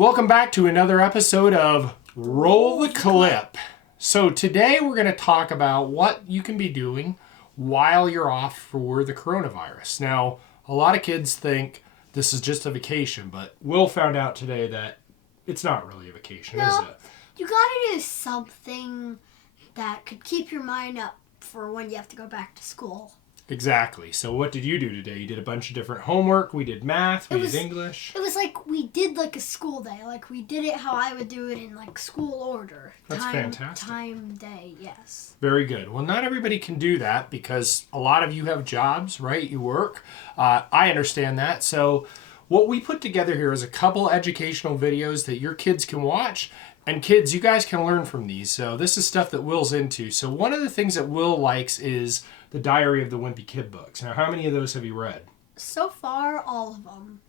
Welcome back to another episode of Roll the Clip. So today we're going to talk about what you can be doing while you're off for the coronavirus. Now, a lot of kids think this is just a vacation, but Will found out today that it's not really a vacation, is it? You gotta do something that could keep your mind up for when you have to go back to school. Exactly. So what did you do today? You did a bunch of different homework. We did math. We did English. It was like we did like a school day. Like we did it how I would do it in like school order. That's fantastic. Time, day, yes. Very good. Well, not everybody can do that because a lot of you have jobs, right? You work. I understand that. So what we put together here is a couple educational videos that your kids can watch. And kids, you guys can learn from these. So this is stuff that Will's into. So one of the things that Will likes is the Diary of the Wimpy Kid books. Now, how many of those have you read? So far, all of them.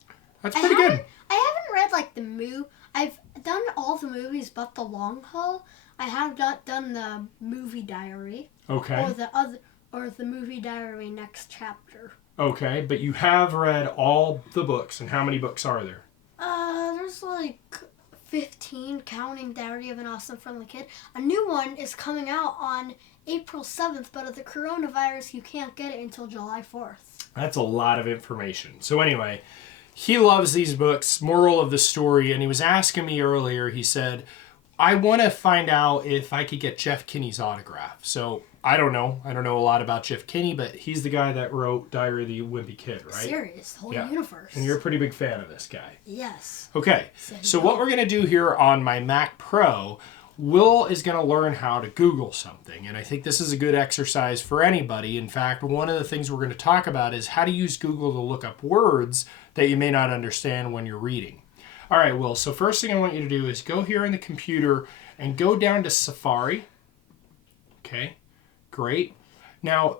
That's pretty good. I haven't read like the I've done all the movies but the long haul. I have not done the movie diary. Okay. Or the movie diary next chapter. Okay, but you have read all the books. And how many books are there? There's like 15, counting Diary of an Awesome Friendly Kid. A new one is coming out on April 7th, but of the coronavirus, you can't get it until July 4th. That's a lot of information. So anyway, he loves these books, moral of the story, and he was asking me earlier, he said, I want to find out if I could get Jeff Kinney's autograph. So I don't know a lot about Jeff Kinney, but he's the guy that wrote Diary of the Wimpy Kid, right? Serious, the whole universe. And you're a pretty big fan of this guy. Yes. Okay, so what we're going to do here on my Mac Pro, Will is going to learn how to Google something, and I think this is a good exercise for anybody. In fact, one of the things we're going to talk about is how to use Google to look up words that you may not understand when you're reading. All right, Will, so first thing I want you to do is go here in the computer and go down to Safari. Okay, great. Now,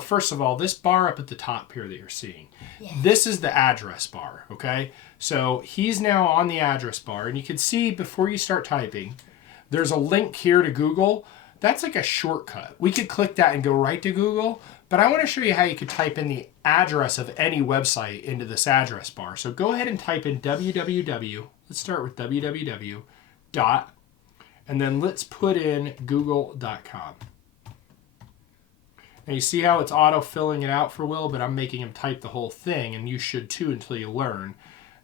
first of all, this bar up at the top here that you're seeing, this is the address bar, okay? So he's now on the address bar, and you can see before you start typing, there's a link here to Google. That's like a shortcut. We could click that and go right to Google, but I want to show you how you could type in the address of any website into this address bar. So go ahead and type in www. Let's start with www. And then let's put in google.com. Now you see how it's auto-filling it out for Will, but I'm making him type the whole thing, and you should too until you learn.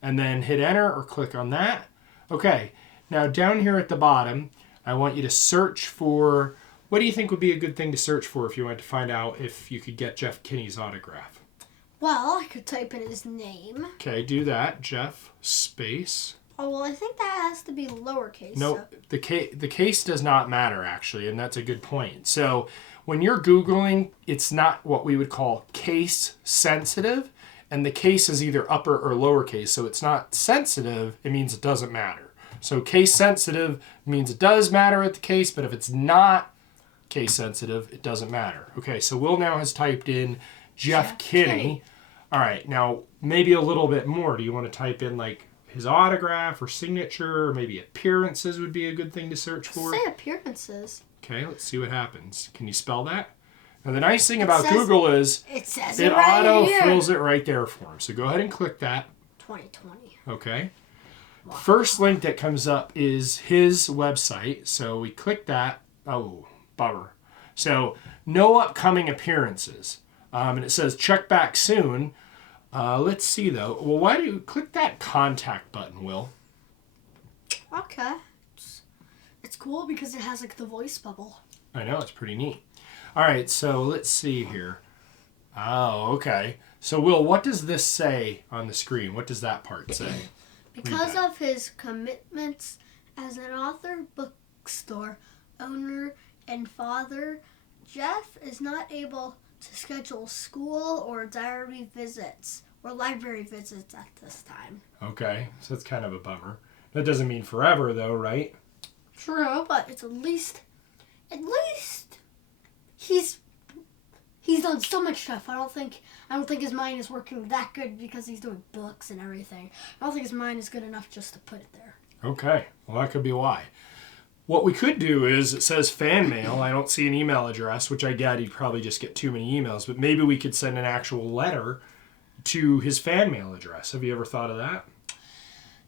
And then hit enter or click on that. Okay, now down here at the bottom, I want you to search for, what do you think would be a good thing to search for if you wanted to find out if you could get Jeff Kinney's autograph? Well, I could type in his name. Okay, do that. Jeff space. Oh, well, I think that has to be lowercase. No, the case does not matter, actually, and that's a good point. So when you're Googling, it's not what we would call case sensitive, and the case is either upper or lowercase. So it's not sensitive, it means it doesn't matter. So case sensitive means it does matter at the case, but if it's not case sensitive, it doesn't matter. Okay, so Will now has typed in Jeff Kinney. All right, now maybe a little bit more. Do you want to type in like his autograph or signature, or maybe appearances would be a good thing to search for? Say appearances. Okay, let's see what happens. Can you spell that? Now the nice thing about Google is it right auto-fills it right there for him. So go ahead and click that. 2020. Okay. Wow. First link that comes up is his website. So we click that. Oh, bummer. So no upcoming appearances. And it says check back soon. Let's see though. Well, why do you click that contact button, Will? Okay. It's cool because it has like the voice bubble. I know, it's pretty neat. All right, so let's see here. Oh, okay. So Will, what does this say on the screen? What does that part say? Because of his commitments as an author, bookstore owner, and father, Jeff is not able to schedule school or diary visits or library visits at this time. Okay, so that's kind of a bummer. That doesn't mean forever though, right? True, but it's at least he's done so much stuff. I don't think his mind is working that good because he's doing books and everything. I don't think his mind is good enough just to put it there. Okay, well that could be why. What we could do is, it says fan mail. I don't see an email address, which I get he'd probably just get too many emails, but maybe we could send an actual letter to his fan mail address. Have you ever thought of that?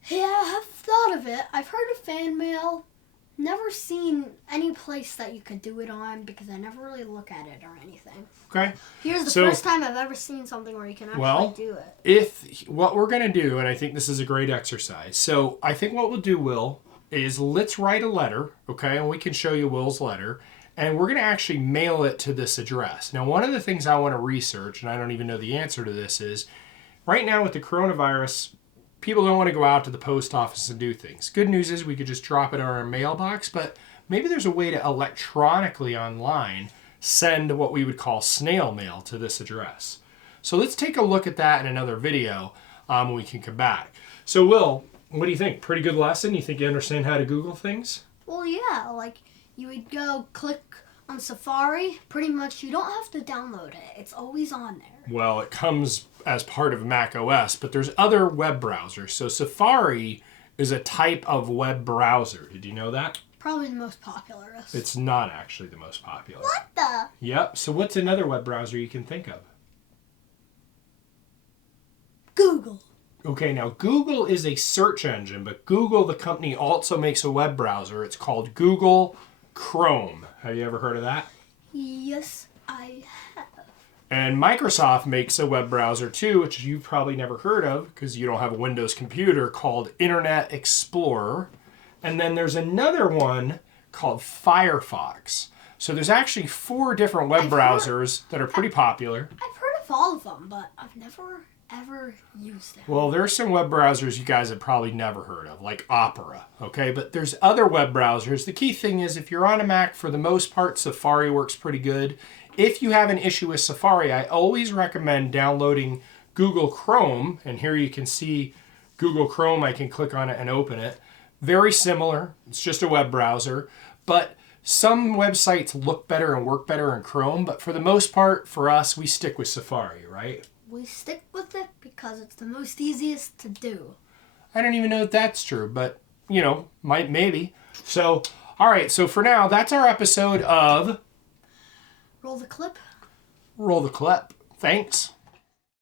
Yeah, of it. I've heard of fan mail. Never seen any place that you could do it on because I never really look at it or anything. Okay. Here's the first time I've ever seen something where you can actually do it. If what we're going to do, and I think this is a great exercise. So I think what we'll do, Will, is let's write a letter, okay? And we can show you Will's letter. And we're going to actually mail it to this address. Now, one of the things I want to research, and I don't even know the answer to this, is right now with the coronavirus, people don't want to go out to the post office and do things. Good news is we could just drop it in our mailbox, but maybe there's a way to electronically online send what we would call snail mail to this address. So let's take a look at that in another video when we can come back. So Will, what do you think? Pretty good lesson? You think you understand how to Google things? Well, yeah, like you would go click on Safari. Pretty much you don't have to download it. It's always on there. Well, it comes as part of Mac OS, but there's other web browsers. So Safari is a type of web browser. Did you know that? Probably the most popular. It's not actually the most popular. What the? Yep. So what's another web browser you can think of? Google. Okay, now Google is a search engine, but Google, the company, also makes a web browser. It's called Google Chrome. Have you ever heard of that? Yes, I have. And Microsoft makes a web browser too, which you've probably never heard of because you don't have a Windows computer, called Internet Explorer. And then there's another one called Firefox. So there's actually 4 different web browsers that are pretty popular. I've heard of all of them, but I've never ever used them. Well, there's some web browsers you guys have probably never heard of, like Opera, okay? But there's other web browsers. The key thing is if you're on a Mac, for the most part, Safari works pretty good. If you have an issue with Safari, I always recommend downloading Google Chrome. And here you can see Google Chrome. I can click on it and open it. Very similar. It's just a web browser. But some websites look better and work better in Chrome. But for the most part, for us, we stick with Safari, right? We stick with it because it's the most easiest to do. I don't even know if that's true, but, you know, maybe. So, all right. So for now, that's our episode of Roll the clip. Roll the Clip. Thanks.